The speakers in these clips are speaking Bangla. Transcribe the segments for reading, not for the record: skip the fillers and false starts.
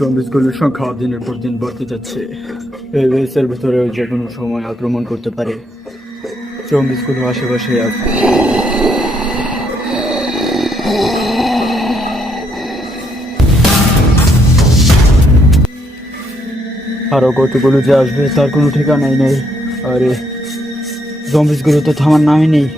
জম্বিসগুলোর সংখ্যা দিনের পর দিন বাড়তে যাচ্ছে। এই বেসের ভেতরে যে কোনো সময় আক্রমণ করতে পারে। জম্বিসগুলো আশেপাশে আছে। আরো কতগুলো যে আসবে তার কোনো ঠিকানাই নেই। আরে জম্বিসগুলো তো থামার নামই নেই।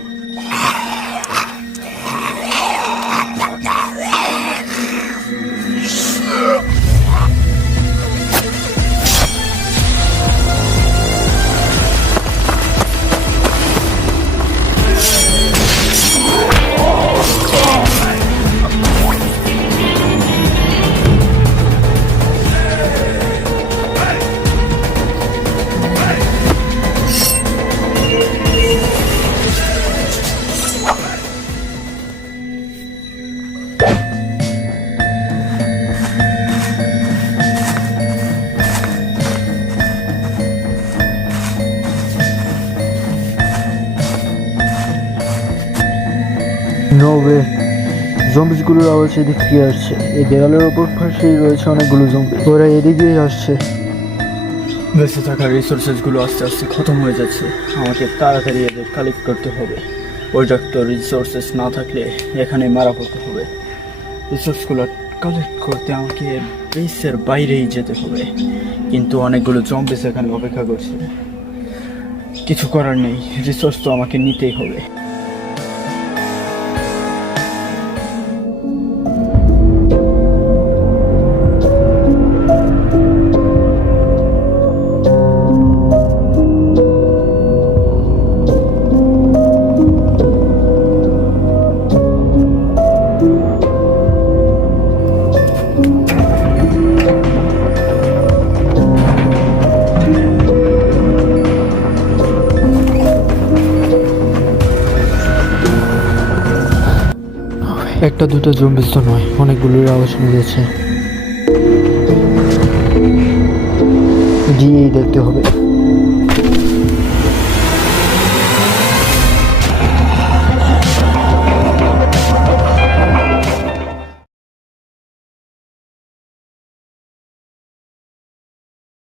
নবে জম্বিসগুলোর আওয়াজ এদিক থেকে আসছে। এই দেওয়ালের ওপর পাশেই রয়েছে অনেকগুলো জম্বি, ওরা এদিকেই আসছে। বেঁচে থাকার রিসোর্সেসগুলো আস্তে আস্তে খতম হয়ে যাচ্ছে। আমাকে তাড়াতাড়ি এদের কালেক্ট করতে হবে। পর্যাপ্ত রিসোর্সেস না থাকলে এখানে মারা পড়তে হবে। রিসোর্সগুলো কালেক্ট করতে আমাকে বেসের বাইরেই যেতে হবে, কিন্তু অনেকগুলো জম্বিস এখানে অপেক্ষা করছে। কিছু করার নেই, রিসোর্স তো আমাকে নিতেই হবে। একটা দুটো জম্বিস তো নয়, অনেকগুলোর আওয়াজ মিলেছে। গিয়েই দেখতে হবে।